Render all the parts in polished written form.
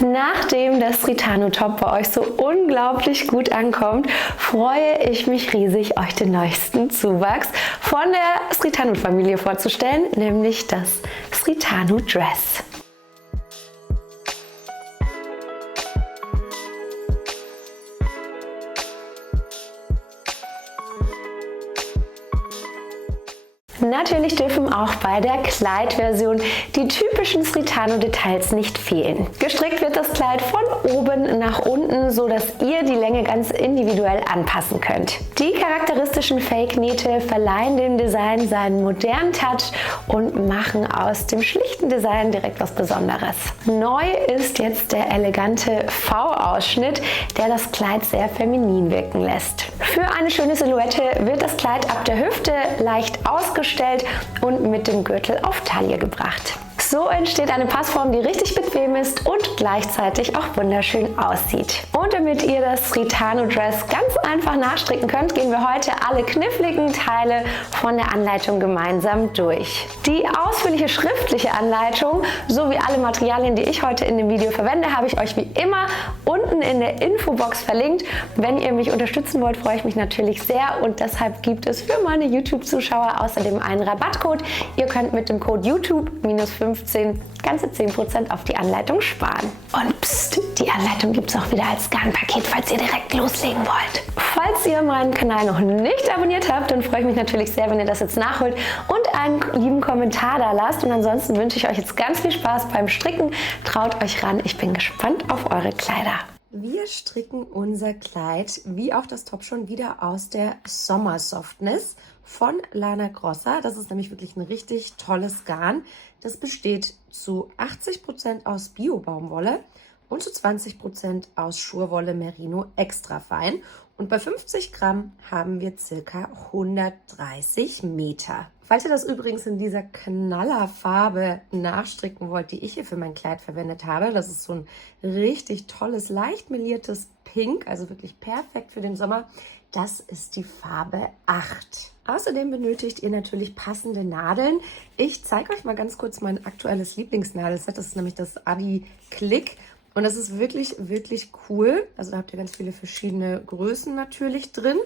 Nachdem das Sritanu-Top bei euch so unglaublich gut ankommt, freue ich mich riesig, euch den neuesten Zuwachs von der Sritanu-Familie vorzustellen, nämlich das Sritanu-Dress. Natürlich dürfen auch bei der Kleidversion die typischen Sritanu-Details nicht fehlen. Gestrickt wird das Kleid von oben nach unten, so dass ihr die Länge ganz individuell anpassen könnt. Die charakteristischen Fake-Nähte verleihen dem Design seinen modernen Touch und machen aus dem schlichten Design direkt was Besonderes. Neu ist jetzt der elegante V-Ausschnitt, der das Kleid sehr feminin wirken lässt. Für eine schöne Silhouette wird das Kleid ab der Hüfte leicht ausgestellt und mit dem Gürtel auf Taille gebracht. So entsteht eine Passform, die richtig bequem ist und gleichzeitig auch wunderschön aussieht. Und damit ihr das Sritanu-Dress ganz einfach nachstricken könnt, gehen wir heute alle kniffligen Teile von der Anleitung gemeinsam durch. Die ausführliche schriftliche Anleitung sowie alle Materialien, die ich heute in dem Video verwende, habe ich euch wie immer unten in der Infobox verlinkt. Wenn ihr mich unterstützen wollt, freue ich mich natürlich sehr und deshalb gibt es für meine YouTube-Zuschauer außerdem einen Rabattcode. Ihr könnt mit dem Code YouTube -15 ganze 10% auf die Anleitung sparen. Und pst, die Anleitung gibt es auch wieder als Garnpaket, falls ihr direkt loslegen wollt. Falls ihr meinen Kanal noch nicht abonniert habt, dann freue ich mich natürlich sehr, wenn ihr das jetzt nachholt und einen lieben Kommentar da lasst. Und ansonsten wünsche ich euch jetzt ganz viel Spaß beim Stricken. Traut euch ran, ich bin gespannt auf eure Kleider. Wir stricken unser Kleid, wie auch das Top schon, wieder aus der Sommersoftness von Lana Grossa. Das ist nämlich wirklich ein richtig tolles Garn. Das besteht zu 80% aus Bio-Baumwolle und zu 20% aus Schurwolle Merino extra fein. Und bei 50 Gramm haben wir ca. 130 Meter. Falls ihr das übrigens in dieser Knallerfarbe nachstricken wollt, die ich hier für mein Kleid verwendet habe, das ist so ein richtig tolles, leicht meliertes Pink, also wirklich perfekt für den Sommer. Das ist die Farbe 8. Außerdem benötigt ihr natürlich passende Nadeln. Ich zeige euch mal ganz kurz mein aktuelles Lieblingsnadelset. Das ist nämlich das Adi Click. Und das ist wirklich, wirklich cool. Also da habt ihr ganz viele verschiedene Größen natürlich drin.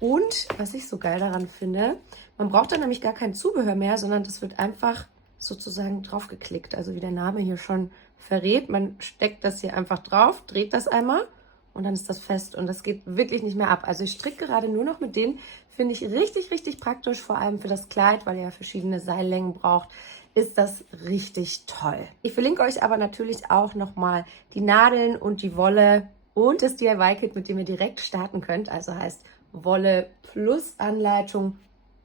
Und was ich so geil daran finde, man braucht dann nämlich gar kein Zubehör mehr, sondern das wird einfach sozusagen drauf geklickt. Also wie der Name hier schon verrät, man steckt das hier einfach drauf, dreht das einmal und dann ist das fest. Und das geht wirklich nicht mehr ab. Also ich stricke gerade nur noch mit denen. Finde ich richtig, richtig praktisch, vor allem für das Kleid, weil ihr ja verschiedene Seillängen braucht. Ist das richtig toll. Ich verlinke euch aber natürlich auch nochmal die Nadeln und die Wolle und das DIY-Kit, mit dem ihr direkt starten könnt. Also heißt Wolle plus Anleitung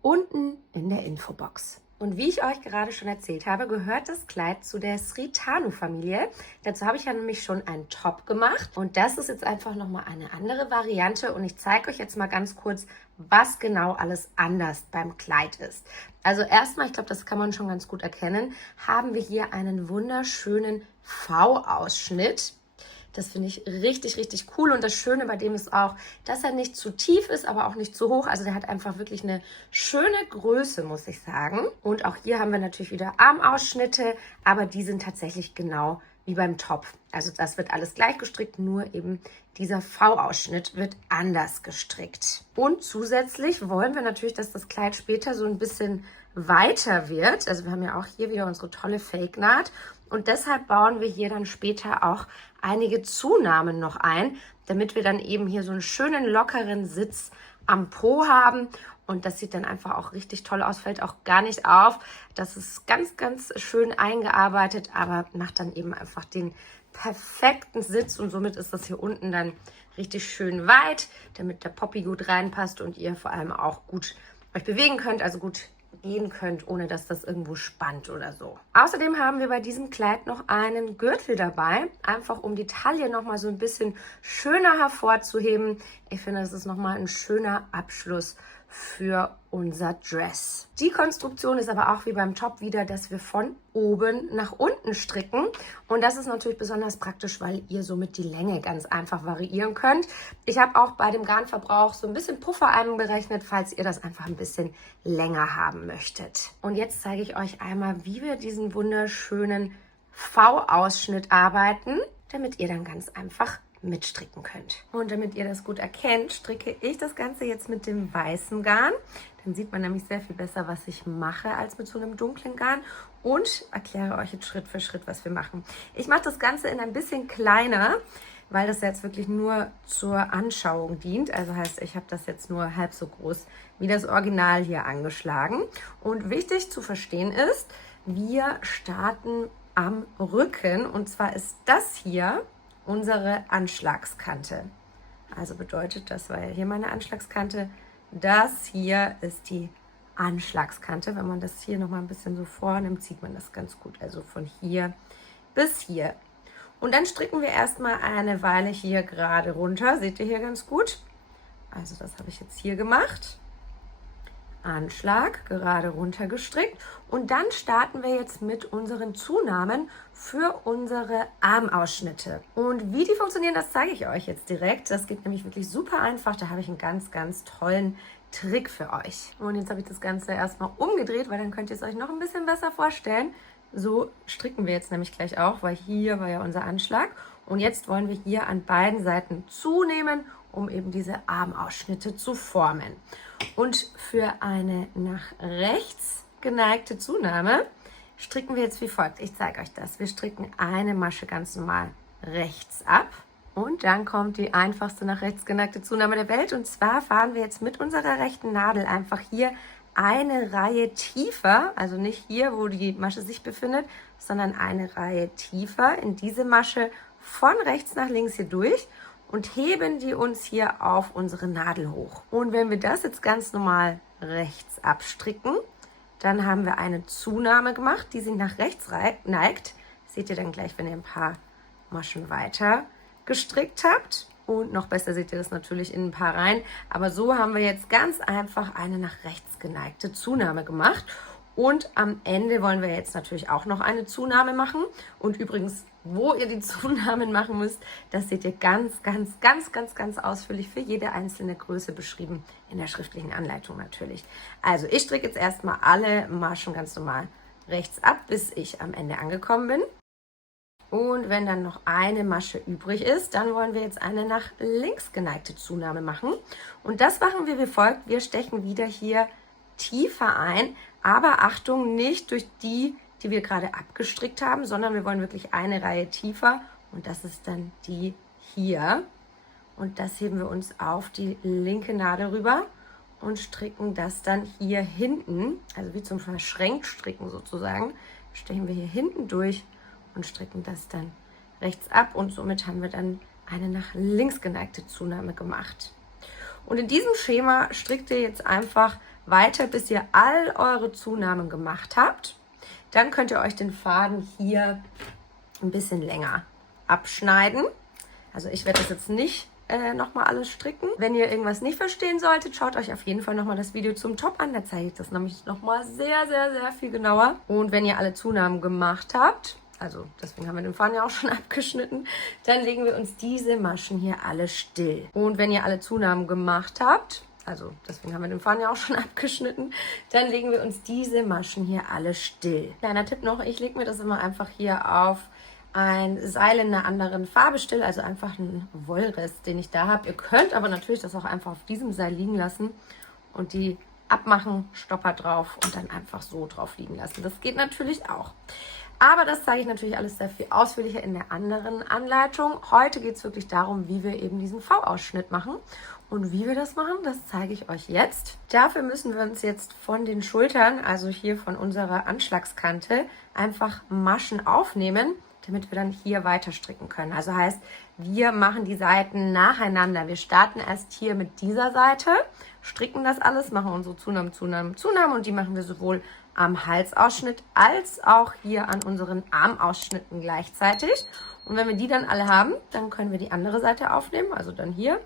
unten in der Infobox. Und wie ich euch gerade schon erzählt habe, gehört das Kleid zu der Sritanu-Familie. Dazu habe ich ja nämlich schon einen Top gemacht. Und das ist jetzt einfach nochmal eine andere Variante. Und ich zeige euch jetzt mal ganz kurz, was genau alles anders beim Kleid ist. Also erstmal, ich glaube, das kann man schon ganz gut erkennen, haben wir hier einen wunderschönen V-Ausschnitt. Das finde ich richtig, richtig cool. Und das Schöne bei dem ist auch, dass er nicht zu tief ist, aber auch nicht zu hoch. Also der hat einfach wirklich eine schöne Größe, muss ich sagen. Und auch hier haben wir natürlich wieder Armausschnitte, aber die sind tatsächlich genau wie beim Top. Also das wird alles gleich gestrickt, nur eben dieser V-Ausschnitt wird anders gestrickt. Und zusätzlich wollen wir natürlich, dass das Kleid später so ein bisschen weiter wird. Also wir haben ja auch hier wieder unsere tolle Fake-Naht. Und deshalb bauen wir hier dann später auch einige Zunahmen noch ein, damit wir dann eben hier so einen schönen lockeren Sitz am Po haben. Und das sieht dann einfach auch richtig toll aus, fällt auch gar nicht auf. Das ist ganz, ganz schön eingearbeitet, aber macht dann eben einfach den perfekten Sitz. Und somit ist das hier unten dann richtig schön weit, damit der Poppy gut reinpasst und ihr vor allem auch gut euch bewegen könnt, also gut gehen könnt, ohne dass das irgendwo spannt oder so. Außerdem haben wir bei diesem Kleid noch einen Gürtel dabei, einfach um die Taille nochmal so ein bisschen schöner hervorzuheben. Ich finde, das ist nochmal ein schöner Abschluss für unser Dress. Die Konstruktion ist aber auch wie beim Top wieder, dass wir von oben nach unten stricken. Und das ist natürlich besonders praktisch, weil ihr somit die Länge ganz einfach variieren könnt. Ich habe auch bei dem Garnverbrauch so ein bisschen Puffer einberechnet, falls ihr das einfach ein bisschen länger haben möchtet. Und jetzt zeige ich euch einmal, wie wir diesen wunderschönen V-Ausschnitt arbeiten. damit ihr dann ganz einfach mitstricken könnt. Und damit ihr das gut erkennt, stricke ich das Ganze jetzt mit dem weißen Garn. Dann sieht man nämlich sehr viel besser, was ich mache, als mit so einem dunklen Garn. Und erkläre euch jetzt Schritt für Schritt, was wir machen. Ich mache das Ganze in ein bisschen kleiner, weil das jetzt wirklich nur zur Anschauung dient. Also heißt, ich habe das jetzt nur halb so groß wie das Original hier angeschlagen. Und wichtig zu verstehen ist, wir starten am Rücken. Und zwar ist das hier unsere Anschlagskante. Also bedeutet, das war ja hier meine Anschlagskante. Das hier ist die Anschlagskante. Wenn man das hier nochmal ein bisschen so vornimmt, sieht man das ganz gut. Also von hier bis hier. Und dann stricken wir erstmal eine Weile hier gerade runter. Seht ihr hier ganz gut? Also das habe ich jetzt hier gemacht. Anschlag, gerade runter gestrickt. Und dann starten wir jetzt mit unseren Zunahmen für unsere Armausschnitte. Und wie die funktionieren, das zeige ich euch jetzt direkt. Das geht nämlich wirklich super einfach. Da habe ich einen ganz, ganz tollen Trick für euch. Und jetzt habe ich das Ganze erstmal umgedreht, weil dann könnt ihr es euch noch ein bisschen besser vorstellen. So stricken wir jetzt nämlich gleich auch, weil hier war ja unser Anschlag. Und jetzt wollen wir hier an beiden Seiten zunehmen, um eben diese Armausschnitte zu formen. Und für eine nach rechts geneigte Zunahme stricken wir jetzt wie folgt. Ich zeige euch das. Wir stricken eine Masche ganz normal rechts ab. Und dann kommt die einfachste nach rechts geneigte Zunahme der Welt. Und zwar fahren wir jetzt mit unserer rechten Nadel einfach hier eine Reihe tiefer, also nicht hier, wo die Masche sich befindet, sondern eine Reihe tiefer in diese Masche von rechts nach links hier durch und heben die uns hier auf unsere Nadel hoch. Und wenn wir das jetzt ganz normal rechts abstricken, dann haben wir eine Zunahme gemacht, die sich nach rechts neigt. Seht ihr dann gleich, wenn ihr ein paar Maschen weiter gestrickt habt. Und noch besser seht ihr das natürlich in ein paar Reihen. Aber so haben wir jetzt ganz einfach eine nach rechts geneigte Zunahme gemacht. Und am Ende wollen wir jetzt natürlich auch noch eine Zunahme machen. Und übrigens, wo ihr die Zunahmen machen müsst, das seht ihr ganz ausführlich für jede einzelne Größe beschrieben in der schriftlichen Anleitung natürlich. Also ich stricke jetzt erstmal alle Maschen ganz normal rechts ab, bis ich am Ende angekommen bin. Und wenn dann noch eine Masche übrig ist, dann wollen wir jetzt eine nach links geneigte Zunahme machen. Und das machen wir wie folgt. Wir stechen wieder hier tiefer ein, aber Achtung, nicht durch die wir gerade abgestrickt haben, sondern wir wollen wirklich eine Reihe tiefer und das ist dann die hier. Und das heben wir uns auf die linke Nadel rüber und stricken das dann hier hinten, also wie zum Verschränkstricken sozusagen, stechen wir hier hinten durch und stricken das dann rechts ab und somit haben wir dann eine nach links geneigte Zunahme gemacht. Und in diesem Schema strickt ihr jetzt einfach weiter, bis ihr all eure Zunahmen gemacht habt. Dann könnt ihr euch den Faden hier ein bisschen länger abschneiden. Also ich werde das jetzt nicht nochmal alles stricken. Wenn ihr irgendwas nicht verstehen solltet, schaut euch auf jeden Fall nochmal das Video zum Top an. Da zeige ich das nämlich nochmal sehr viel genauer. Und wenn ihr alle Zunahmen gemacht habt, also deswegen haben wir den Faden ja auch schon abgeschnitten, dann legen wir uns diese Maschen hier alle still. Und wenn ihr alle Zunahmen gemacht habt, also deswegen haben wir den Faden ja auch schon abgeschnitten, dann legen wir uns diese Maschen hier alle still. Kleiner Tipp noch, ich lege mir das immer einfach hier auf ein Seil in einer anderen Farbe still, also einfach einen Wollrest, den ich da habe. Ihr könnt aber natürlich das auch einfach auf diesem Seil liegen lassen und die abmachen, Stopper drauf und dann einfach so drauf liegen lassen. Das geht natürlich auch. Aber das zeige ich natürlich alles sehr viel ausführlicher in der anderen Anleitung. Heute geht es wirklich darum, wie wir eben diesen V-Ausschnitt machen. Und wie wir das machen, das zeige ich euch jetzt. Dafür müssen wir uns jetzt von den Schultern, also hier von unserer Anschlagskante, einfach Maschen aufnehmen, damit wir dann hier weiter stricken können. Also heißt, wir machen die Seiten nacheinander. Wir starten erst hier mit dieser Seite, stricken das alles, machen unsere Zunahmen und die machen wir sowohl am Halsausschnitt als auch hier an unseren Armausschnitten gleichzeitig. Und wenn wir die dann alle haben, dann können wir die andere Seite aufnehmen, also dann hier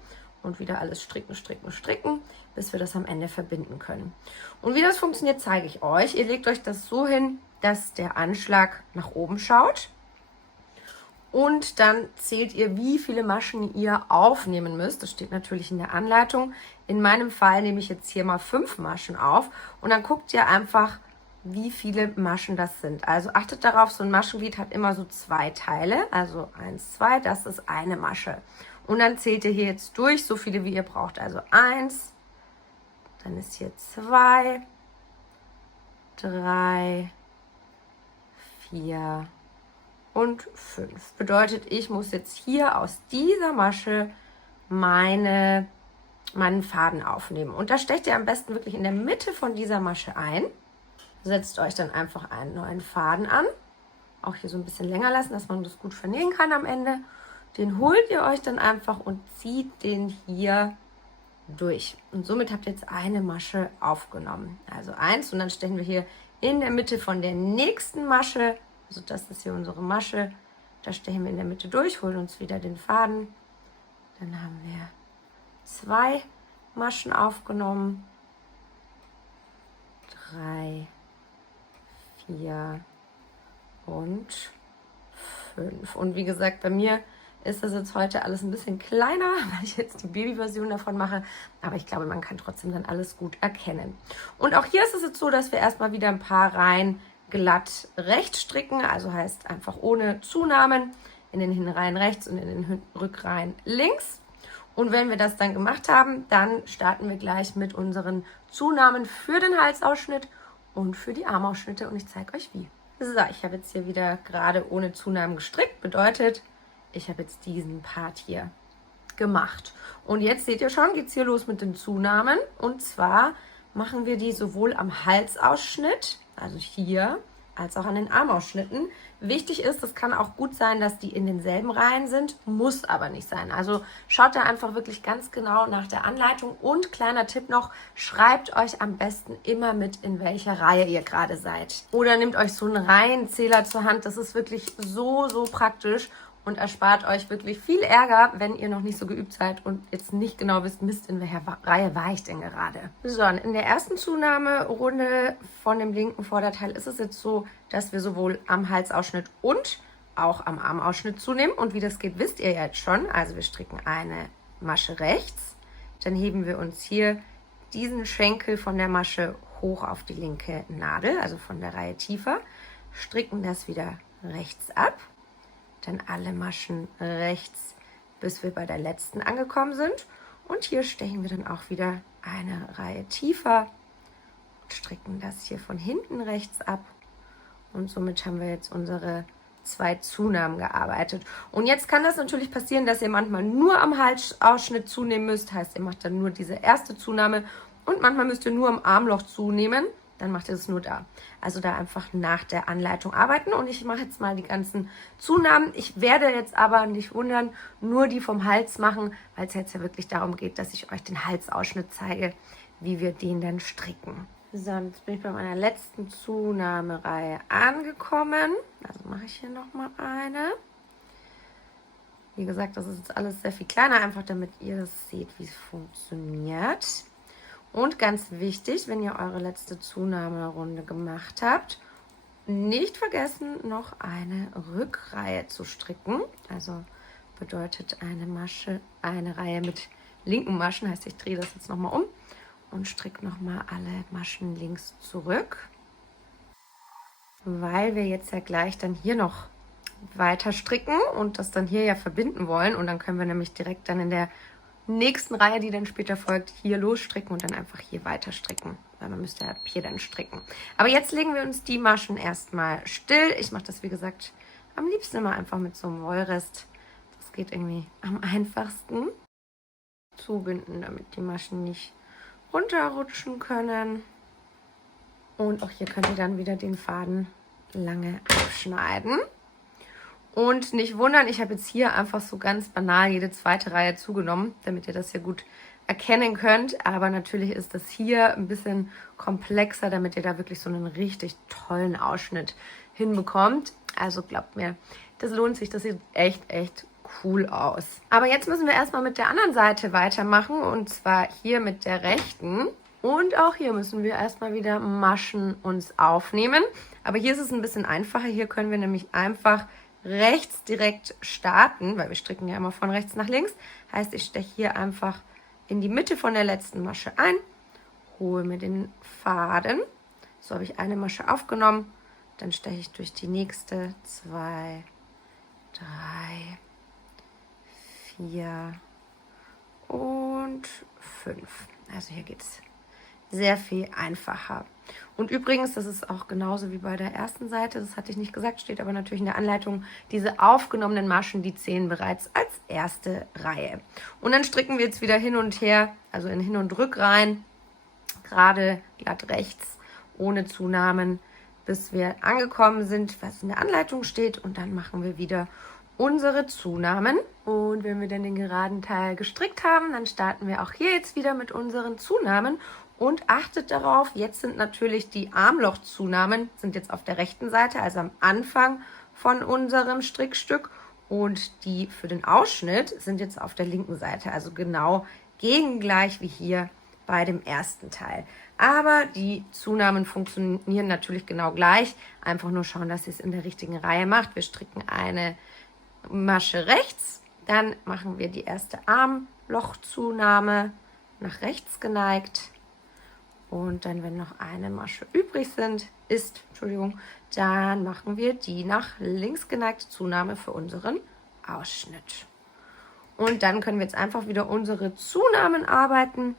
und wieder alles stricken, bis wir das am Ende verbinden können. Und wie das funktioniert, zeige ich euch. Ihr legt euch das so hin, dass der Anschlag nach oben schaut. Und dann zählt ihr, wie viele Maschen ihr aufnehmen müsst. Das steht natürlich in der Anleitung. In meinem Fall nehme ich jetzt hier mal 5 Maschen auf. Und dann guckt ihr einfach, wie viele Maschen das sind. Also achtet darauf, so ein Maschenglied hat immer so 2 Teile, also 1, 2, das ist eine Masche. Und dann zählt ihr hier jetzt durch, so viele wie ihr braucht. Also 1, dann ist hier 2, 3, 4 und 5. Bedeutet, ich muss jetzt hier aus dieser Masche meinen Faden aufnehmen. Und da stecht ihr am besten wirklich in der Mitte von dieser Masche ein. Setzt euch dann einfach einen neuen Faden an. Auch hier so ein bisschen länger lassen, dass man das gut vernähen kann am Ende. Den holt ihr euch dann einfach und zieht den hier durch. Und somit habt ihr jetzt eine Masche aufgenommen. Also 1 und dann stechen wir hier in der Mitte von der nächsten Masche. Also das ist hier unsere Masche. Da stechen wir in der Mitte durch, holen uns wieder den Faden. Dann haben wir 2 Maschen aufgenommen. 3, 4 und 5. Und wie gesagt, bei mir ist das jetzt heute alles ein bisschen kleiner, weil ich jetzt die Babyversion davon mache. Aber ich glaube, man kann trotzdem dann alles gut erkennen. Und auch hier ist es jetzt so, dass wir erstmal wieder ein paar Reihen glatt rechts stricken. Also heißt einfach ohne Zunahmen in den Hinreihen rechts und in den Rückreihen links. Und wenn wir das dann gemacht haben, dann starten wir gleich mit unseren Zunahmen für den Halsausschnitt und für die Armausschnitte und ich zeige euch wie. So, ich habe jetzt hier wieder gerade ohne Zunahmen gestrickt, bedeutet, ich habe jetzt diesen Part hier gemacht. Und jetzt seht ihr schon, geht es hier los mit den Zunahmen und zwar machen wir die sowohl am Halsausschnitt, also hier, als auch an den Armausschnitten. Wichtig ist, es kann auch gut sein, dass die in denselben Reihen sind, muss aber nicht sein. Also schaut da einfach wirklich ganz genau nach der Anleitung und kleiner Tipp noch, schreibt euch am besten immer mit, in welcher Reihe ihr gerade seid. Oder nehmt euch so einen Reihenzähler zur Hand, das ist wirklich so praktisch und erspart euch wirklich viel Ärger, wenn ihr noch nicht so geübt seid und jetzt nicht genau wisst, Mist, in welcher Reihe war ich denn gerade. So, und in der ersten Zunahmerunde von dem linken Vorderteil ist es jetzt so, dass wir sowohl am Halsausschnitt und auch am Armausschnitt zunehmen. Und wie das geht, wisst ihr jetzt schon. Also wir stricken eine Masche rechts, dann heben wir uns hier diesen Schenkel von der Masche hoch auf die linke Nadel, also von der Reihe tiefer, stricken das wieder rechts ab. Dann alle Maschen rechts, bis wir bei der letzten angekommen sind. Und hier stechen wir dann auch wieder eine Reihe tiefer und stricken das hier von hinten rechts ab. Und somit haben wir jetzt unsere 2 Zunahmen gearbeitet. Und jetzt kann das natürlich passieren, dass ihr manchmal nur am Halsausschnitt zunehmen müsst. Heißt, ihr macht dann nur diese erste Zunahme und manchmal müsst ihr nur am Armloch zunehmen. Dann macht ihr es nur da. Also da einfach nach der Anleitung arbeiten. Und ich mache jetzt mal die ganzen Zunahmen. Ich werde jetzt aber nicht wundern, nur die vom Hals machen, weil es jetzt ja wirklich darum geht, dass ich euch den Halsausschnitt zeige, wie wir den dann stricken. So, jetzt bin ich bei meiner letzten Zunahmereihe angekommen. Also mache ich hier nochmal eine. Wie gesagt, das ist jetzt alles sehr viel kleiner, einfach damit ihr das seht, wie es funktioniert. Und ganz wichtig, wenn ihr eure letzte Zunahmerunde gemacht habt, nicht vergessen, noch eine Rückreihe zu stricken. Also bedeutet eine Reihe mit linken Maschen, heißt ich drehe das jetzt nochmal um und stricke nochmal alle Maschen links zurück, weil wir jetzt ja gleich dann hier noch weiter stricken und das dann hier ja verbinden wollen und dann können wir nämlich direkt dann in der nächsten Reihe, die dann später folgt, hier losstricken und dann einfach hier weiter stricken, weil man müsste ab hier dann stricken. Aber jetzt legen wir uns die Maschen erstmal still. Ich mache das, wie gesagt, am liebsten immer einfach mit so einem Wollrest. Das geht irgendwie am einfachsten. Zubinden, damit die Maschen nicht runterrutschen können. Und auch hier könnt ihr dann wieder den Faden lange abschneiden. Und nicht wundern, ich habe jetzt hier einfach so ganz banal jede zweite Reihe zugenommen, damit ihr das hier gut erkennen könnt. Aber natürlich ist das hier ein bisschen komplexer, damit ihr da wirklich so einen richtig tollen Ausschnitt hinbekommt. Also glaubt mir, das lohnt sich, das sieht echt cool aus. Aber jetzt müssen wir erstmal mit der anderen Seite weitermachen und zwar hier mit der rechten. Und auch hier müssen wir erstmal wieder Maschen uns aufnehmen. Aber hier ist es ein bisschen einfacher. Hier können wir nämlich einfach rechts direkt starten, weil wir stricken ja immer von rechts nach links. Heißt, ich steche hier einfach in die Mitte von der letzten Masche ein, hole mir den Faden, So habe ich eine Masche aufgenommen. Dann steche ich durch die nächste 2, 3, 4 und 5. Also hier geht es sehr viel einfacher. Und übrigens, das ist auch genauso wie bei der ersten Seite, das hatte ich nicht gesagt, steht aber natürlich in der Anleitung, diese aufgenommenen Maschen, die zählen bereits als erste Reihe. Und dann stricken wir jetzt wieder hin und her, also in Hin- und Rückreihen, gerade glatt rechts, ohne Zunahmen, bis wir angekommen sind, was in der Anleitung steht. Und dann machen wir wieder unsere Zunahmen. Und wenn wir dann den geraden Teil gestrickt haben, dann starten wir auch hier jetzt wieder mit unseren Zunahmen. Und achtet darauf, jetzt sind natürlich die Armlochzunahmen, sind jetzt auf der rechten Seite, also am Anfang von unserem Strickstück. Und die für den Ausschnitt sind jetzt auf der linken Seite, also genau gegengleich wie hier bei dem ersten Teil. Aber die Zunahmen funktionieren natürlich genau gleich. Einfach nur schauen, dass ihr es in der richtigen Reihe macht. Wir stricken eine Masche rechts, dann machen wir die erste Armlochzunahme nach rechts geneigt. Und dann, wenn noch eine Masche übrig ist, dann machen wir die nach links geneigte Zunahme für unseren Ausschnitt. Und dann können wir jetzt einfach wieder unsere Zunahmen arbeiten,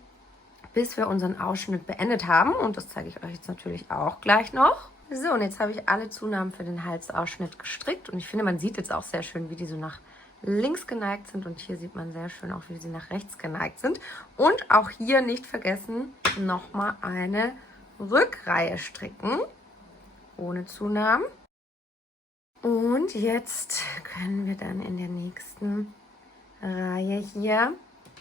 bis wir unseren Ausschnitt beendet haben. Und das zeige ich euch jetzt natürlich auch gleich noch. So, und jetzt habe ich alle Zunahmen für den Halsausschnitt gestrickt. Und ich finde, man sieht jetzt auch sehr schön, wie die so nach links geneigt sind. Und hier sieht man sehr schön auch, wie sie nach rechts geneigt sind. Und auch hier nicht vergessen, nochmal eine Rückreihe stricken, ohne Zunahmen. Und jetzt können wir dann in der nächsten Reihe hier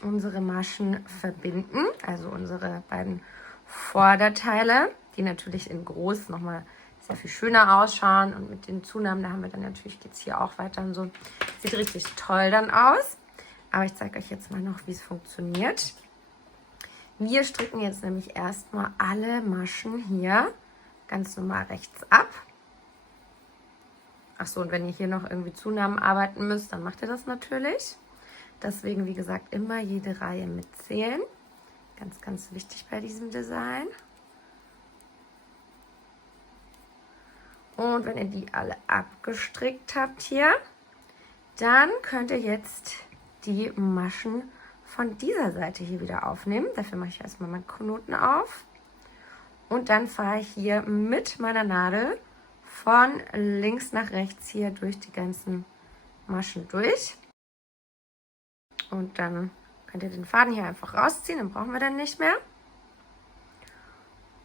unsere Maschen verbinden, also unsere beiden Vorderteile, die natürlich in groß nochmal sehr viel schöner ausschauen. Und mit den Zunahmen, da haben wir dann natürlich, geht es hier auch weiter und so. Sieht richtig toll dann aus. Aber ich zeige euch jetzt mal noch, wie es funktioniert. Wir stricken jetzt nämlich erstmal alle Maschen hier ganz normal rechts ab. Achso, und wenn ihr hier noch irgendwie Zunahmen arbeiten müsst, dann macht ihr das natürlich. Deswegen, wie gesagt, immer jede Reihe mitzählen. Ganz, ganz wichtig bei diesem Design. Und wenn ihr die alle abgestrickt habt hier, dann könnt ihr jetzt die Maschen von dieser Seite hier wieder aufnehmen. Dafür mache ich erstmal meinen Knoten auf. Und dann fahre ich hier mit meiner Nadel von links nach rechts hier durch die ganzen Maschen durch. Und dann könnt ihr den Faden hier einfach rausziehen, den brauchen wir dann nicht mehr.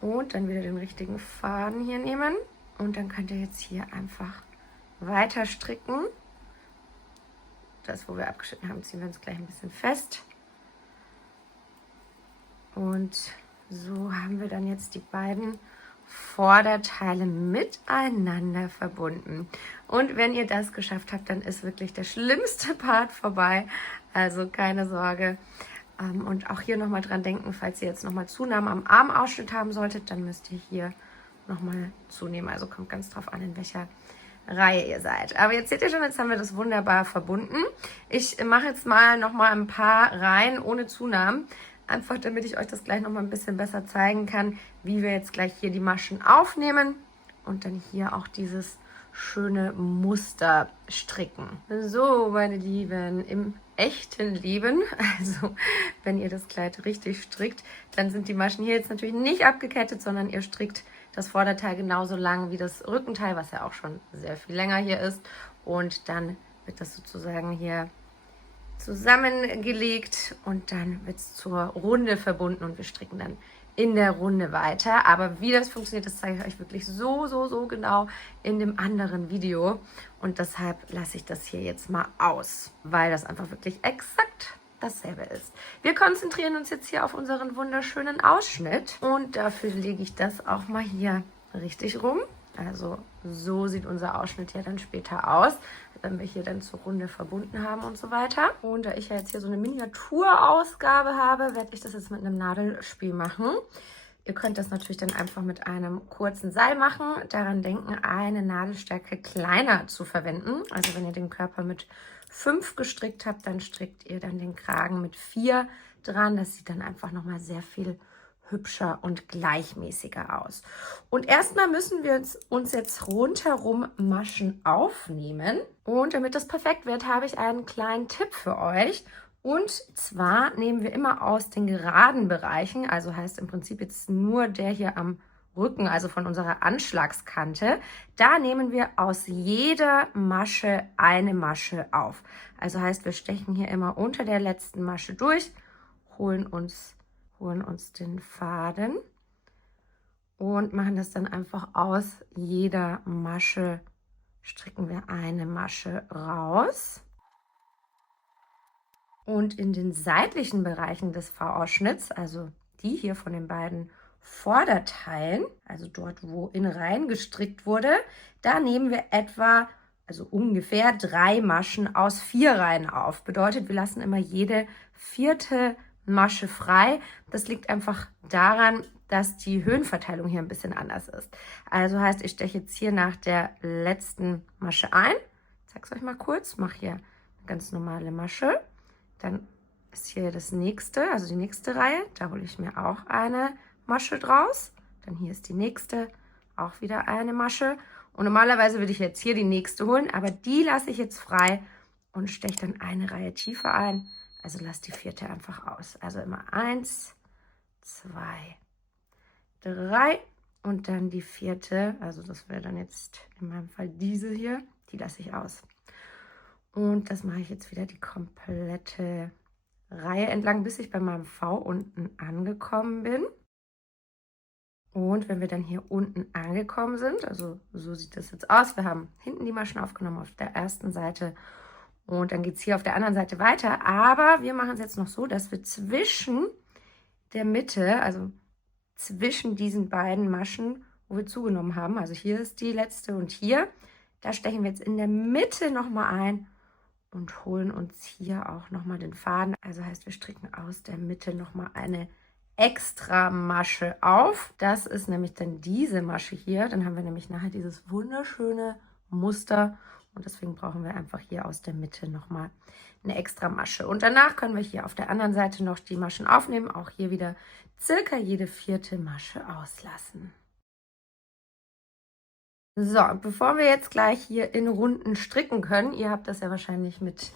Und dann wieder den richtigen Faden hier nehmen. Und dann könnt ihr jetzt hier einfach weiter stricken. Das, wo wir abgeschnitten haben, ziehen wir uns gleich ein bisschen fest. Und so haben wir dann jetzt die beiden Vorderteile miteinander verbunden. Und wenn ihr das geschafft habt, dann ist wirklich der schlimmste Part vorbei. Also keine Sorge. Und auch hier nochmal dran denken, falls ihr jetzt nochmal Zunahmen am Armausschnitt haben solltet, dann müsst ihr hier nochmal zunehmen. Also kommt ganz drauf an, in welcher Reihe ihr seid. Aber jetzt seht ihr schon, jetzt haben wir das wunderbar verbunden. Ich mache jetzt mal nochmal ein paar Reihen ohne Zunahmen. Einfach damit ich euch das gleich nochmal ein bisschen besser zeigen kann, wie wir jetzt gleich hier die Maschen aufnehmen und dann hier auch dieses schöne Muster stricken. So, meine Lieben, im echten Leben, also wenn ihr das Kleid richtig strickt, dann sind die Maschen hier jetzt natürlich nicht abgekettet, sondern ihr strickt das Vorderteil genauso lang wie das Rückenteil, was ja auch schon sehr viel länger hier ist. Und dann wird das sozusagen hier zusammengelegt und dann wird es zur Runde verbunden und wir stricken dann in der Runde weiter. Aber wie das funktioniert, das zeige ich euch wirklich so genau in dem anderen Video. Und deshalb lasse ich das hier jetzt mal aus, weil das einfach wirklich exakt dasselbe ist. Wir konzentrieren uns jetzt hier auf unseren wunderschönen Ausschnitt und dafür lege ich das auch mal hier richtig rum. Also so sieht unser Ausschnitt ja dann später aus, wenn wir hier dann zur Runde verbunden haben und so weiter. Und da ich ja jetzt hier so eine Miniaturausgabe habe, werde ich das jetzt mit einem Nadelspiel machen. Ihr könnt das natürlich dann einfach mit einem kurzen Seil machen. Daran denken, eine Nadelstärke kleiner zu verwenden. Also wenn ihr den Körper mit 5 gestrickt habt, dann strickt ihr dann den Kragen mit 4 dran. Das sieht dann einfach nochmal sehr viel hübscher und gleichmäßiger aus. Und erstmal müssen wir uns jetzt rundherum Maschen aufnehmen. Und damit das perfekt wird, habe ich einen kleinen Tipp für euch. Und zwar nehmen wir immer aus den geraden Bereichen, also heißt im Prinzip jetzt nur der hier am Rücken, also von unserer Anschlagskante, da nehmen wir aus jeder Masche eine Masche auf. Also heißt, wir stechen hier immer unter der letzten Masche durch, holen uns den Faden und machen das dann einfach aus jeder Masche, stricken wir eine Masche raus. Und in den seitlichen Bereichen des V-Ausschnitts, also die hier von den beiden Vorderteilen, also dort, wo in Reihen gestrickt wurde, da nehmen wir etwa, also ungefähr 3 Maschen aus 4 Reihen auf. Bedeutet, wir lassen immer jede 4. Masche frei. Das liegt einfach daran, dass die Höhenverteilung hier ein bisschen anders ist. Also heißt, ich steche jetzt hier nach der letzten Masche ein. Ich zeige es euch mal kurz. Mache hier eine ganz normale Masche. Dann ist hier das nächste, also die nächste Reihe. Da hole ich mir auch eine Masche draus. Dann hier ist die nächste, auch wieder eine Masche. Und normalerweise würde ich jetzt hier die nächste holen, aber die lasse ich jetzt frei und steche dann eine Reihe tiefer ein. Also lasse die 4. einfach aus. Also immer 1, 2, 3 und dann die 4. Also das wäre dann jetzt in meinem Fall diese hier. Die lasse ich aus. Und das mache ich jetzt wieder die komplette Reihe entlang, bis ich bei meinem V unten angekommen bin. Und wenn wir dann hier unten angekommen sind, also so sieht das jetzt aus. Wir haben hinten die Maschen aufgenommen auf der ersten Seite. Und dann geht es hier auf der anderen Seite weiter. Aber wir machen es jetzt noch so, dass wir zwischen der Mitte, also zwischen diesen beiden Maschen, wo wir zugenommen haben, also hier ist die letzte und hier, da stechen wir jetzt in der Mitte nochmal ein und holen uns hier auch nochmal den Faden. Also heißt, wir stricken aus der Mitte nochmal eine extra Masche auf. Das ist nämlich dann diese Masche hier. Dann haben wir nämlich nachher dieses wunderschöne Muster. Und deswegen brauchen wir einfach hier aus der Mitte nochmal eine extra Masche. Und danach können wir hier auf der anderen Seite noch die Maschen aufnehmen. Auch hier wieder circa jede 4. Masche auslassen. So, bevor wir jetzt gleich hier in Runden stricken können, ihr habt das ja wahrscheinlich mit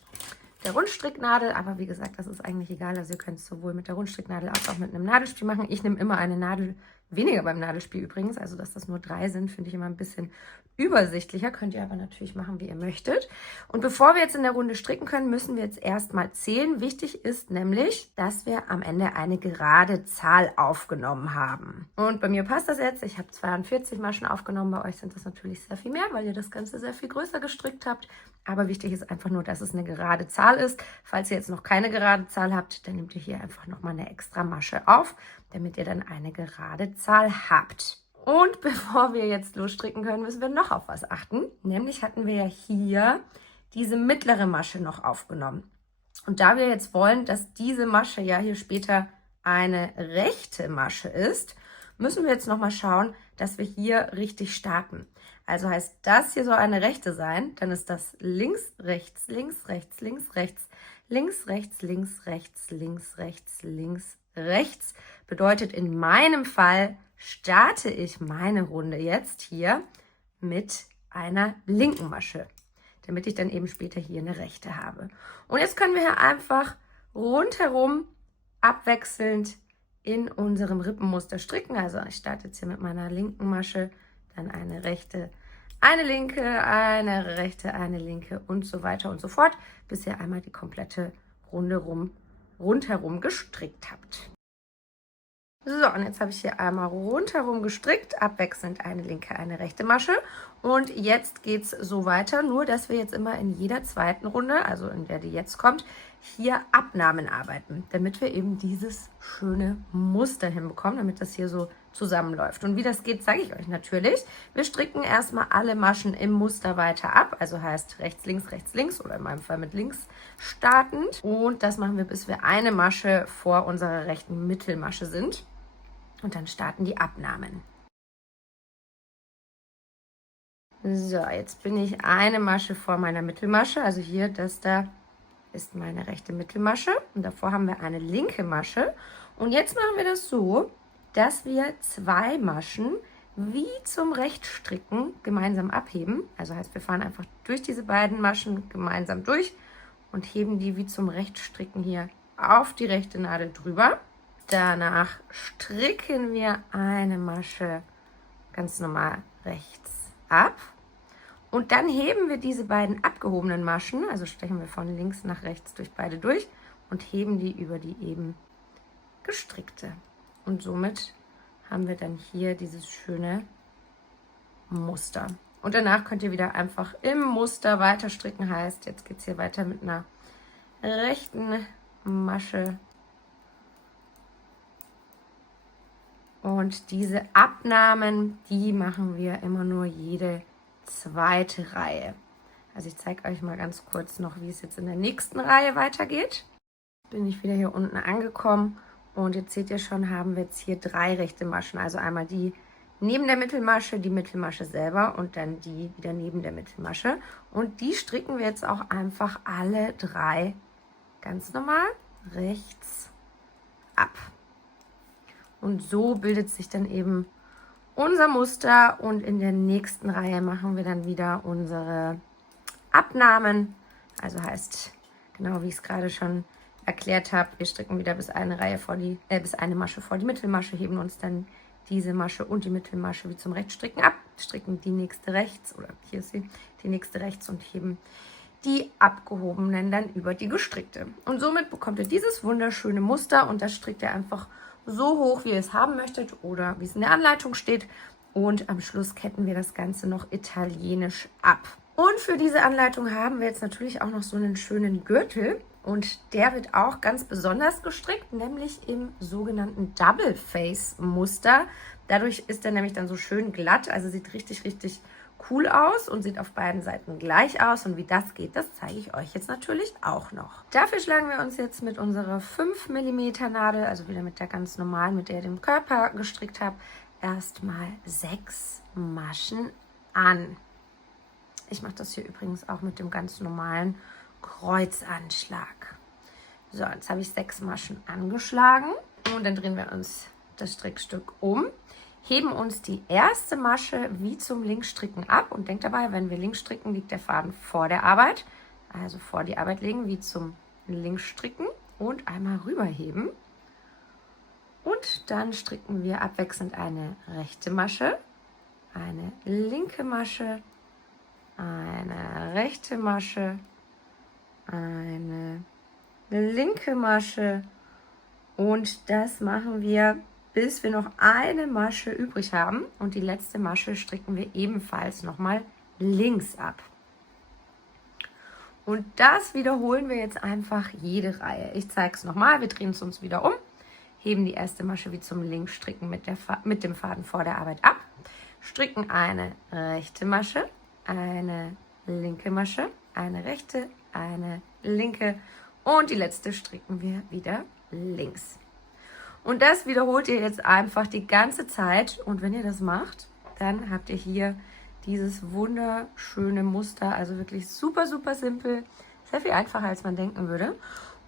der Rundstricknadel, aber wie gesagt, das ist eigentlich egal. Also ihr könnt es sowohl mit der Rundstricknadel als auch mit einem Nadelspiel machen. Ich nehme immer eine Nadel, weniger beim Nadelspiel übrigens, also dass das nur 3 sind, finde ich immer ein bisschen übersichtlicher. Könnt ihr aber natürlich machen, wie ihr möchtet. Und bevor wir jetzt in der Runde stricken können, müssen wir jetzt erstmal zählen. Wichtig ist nämlich, dass wir am Ende eine gerade Zahl aufgenommen haben. Und bei mir passt das jetzt. Ich habe 42 Maschen aufgenommen. Bei euch sind das natürlich sehr viel mehr, weil ihr das Ganze sehr viel größer gestrickt habt. Aber wichtig ist einfach nur, dass es eine gerade Zahl ist. Falls ihr jetzt noch keine gerade Zahl habt, dann nehmt ihr hier einfach nochmal eine extra Masche auf, damit ihr dann eine gerade Zahl habt. Und bevor wir jetzt losstricken können, müssen wir noch auf was achten. Nämlich hatten wir ja hier diese mittlere Masche noch aufgenommen. Und da wir jetzt wollen, dass diese Masche ja hier später eine rechte Masche ist, müssen wir jetzt nochmal schauen, dass wir hier richtig starten. Also heißt das hier soll eine rechte sein, dann ist das links, rechts, links, rechts, links, rechts, links, rechts, links, rechts, links, rechts, links, rechts. Bedeutet in meinem Fall starte ich meine Runde jetzt hier mit einer linken Masche, damit ich dann eben später hier eine rechte habe. Und jetzt können wir hier einfach rundherum abwechselnd in unserem Rippenmuster stricken. Also ich starte jetzt hier mit meiner linken Masche, dann eine rechte, eine linke, eine rechte, eine linke und so weiter und so fort, bis ihr einmal die komplette Runde rundherum gestrickt habt. So, und jetzt habe ich hier einmal rundherum gestrickt, abwechselnd eine linke, eine rechte Masche. Und jetzt geht es so weiter, nur dass wir jetzt immer in jeder zweiten Runde, also in der die jetzt kommt, hier Abnahmen arbeiten, damit wir eben dieses schöne Muster hinbekommen, damit das hier so zusammenläuft. Und wie das geht, sage ich euch natürlich. Wir stricken erstmal alle Maschen im Muster weiter ab, also heißt rechts, links oder in meinem Fall mit links startend. Und das machen wir, bis wir eine Masche vor unserer rechten Mittelmasche sind. Und dann starten die Abnahmen. So, jetzt bin ich eine Masche vor meiner Mittelmasche. Also hier, das da ist meine rechte Mittelmasche. Und davor haben wir eine linke Masche. Und jetzt machen wir das so, dass wir 2 Maschen wie zum Rechtstricken gemeinsam abheben. Also heißt, wir fahren einfach durch diese beiden Maschen gemeinsam durch und heben die wie zum Rechtstricken hier auf die rechte Nadel drüber. Danach stricken wir eine Masche ganz normal rechts ab. Und dann heben wir diese beiden abgehobenen Maschen, also stechen wir von links nach rechts durch beide durch und heben die über die eben gestrickte. Und somit haben wir dann hier dieses schöne Muster. Und danach könnt ihr wieder einfach im Muster weiter stricken, heißt, jetzt geht es hier weiter mit einer rechten Masche. Und diese Abnahmen, die machen wir immer nur jede zweite Reihe. Also ich zeige euch mal ganz kurz noch, wie es jetzt in der nächsten Reihe weitergeht. Bin ich wieder hier unten angekommen und jetzt seht ihr schon, haben wir jetzt hier 3 rechte Maschen. Also einmal die neben der Mittelmasche, die Mittelmasche selber und dann die wieder neben der Mittelmasche. Und die stricken wir jetzt auch einfach alle 3 ganz normal rechts ab. Und so bildet sich dann eben unser Muster und in der nächsten Reihe machen wir dann wieder unsere Abnahmen. Also heißt, genau wie ich es gerade schon erklärt habe, wir stricken wieder bis eine Masche vor die Mittelmasche, heben uns dann diese Masche und die Mittelmasche wie zum Rechtstricken ab, stricken die nächste rechts oder hier ist sie, die nächste rechts und heben die abgehobenen dann über die gestrickte. Und somit bekommt ihr dieses wunderschöne Muster und das strickt ihr einfach so hoch, wie ihr es haben möchtet oder wie es in der Anleitung steht. Und am Schluss ketten wir das Ganze noch italienisch ab. Und für diese Anleitung haben wir jetzt natürlich auch noch so einen schönen Gürtel. Und der wird auch ganz besonders gestrickt, nämlich im sogenannten Double Face Muster. Dadurch ist er nämlich dann so schön glatt, also sieht richtig, richtig cool aus und sieht auf beiden Seiten gleich aus. Und wie das geht, das zeige ich euch jetzt natürlich auch noch. Dafür schlagen wir uns jetzt mit unserer 5 mm Nadel, also wieder mit der ganz normalen, mit der ich den Körper gestrickt habe, erstmal 6 Maschen an. Ich mache das hier übrigens auch mit dem ganz normalen Kreuzanschlag. So, jetzt habe ich 6 Maschen angeschlagen und dann drehen wir uns das Strickstück um. Heben uns die erste Masche wie zum Linksstricken ab und denkt dabei, wenn wir links stricken, liegt der Faden vor der Arbeit. Also vor die Arbeit legen, wie zum Linksstricken und einmal rüberheben. Und dann stricken wir abwechselnd eine rechte Masche, eine linke Masche, eine rechte Masche, eine linke Masche und das machen wir, bis wir noch eine Masche übrig haben und die letzte Masche stricken wir ebenfalls nochmal links ab. Und das wiederholen wir jetzt einfach jede Reihe. Ich zeige es nochmal, wir drehen es uns wieder um, heben die erste Masche wie zum Linksstricken mit dem Faden vor der Arbeit ab, stricken eine rechte Masche, eine linke Masche, eine rechte, eine linke und die letzte stricken wir wieder links. Und das wiederholt ihr jetzt einfach die ganze Zeit und wenn ihr das macht, dann habt ihr hier dieses wunderschöne Muster, also wirklich super, super simpel, sehr viel einfacher als man denken würde.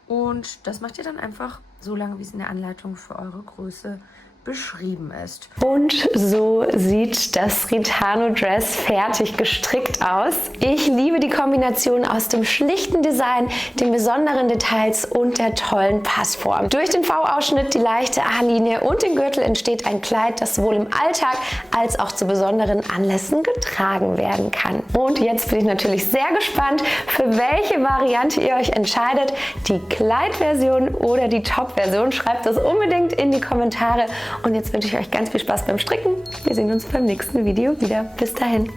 Und das macht ihr dann einfach so lange, wie es in der Anleitung für eure Größe beschrieben ist. Und so sieht das Ritano Dress fertig gestrickt aus. Ich liebe die Kombination aus dem schlichten Design, den besonderen Details und der tollen Passform. Durch den V-Ausschnitt, die leichte A-Linie und den Gürtel entsteht ein Kleid, das sowohl im Alltag als auch zu besonderen Anlässen getragen werden kann. Und jetzt bin ich natürlich sehr gespannt, für welche Variante ihr euch entscheidet, die Kleidversion oder die Top-Version. Schreibt das unbedingt in die Kommentare. Und jetzt wünsche ich euch ganz viel Spaß beim Stricken. Wir sehen uns beim nächsten Video wieder. Bis dahin.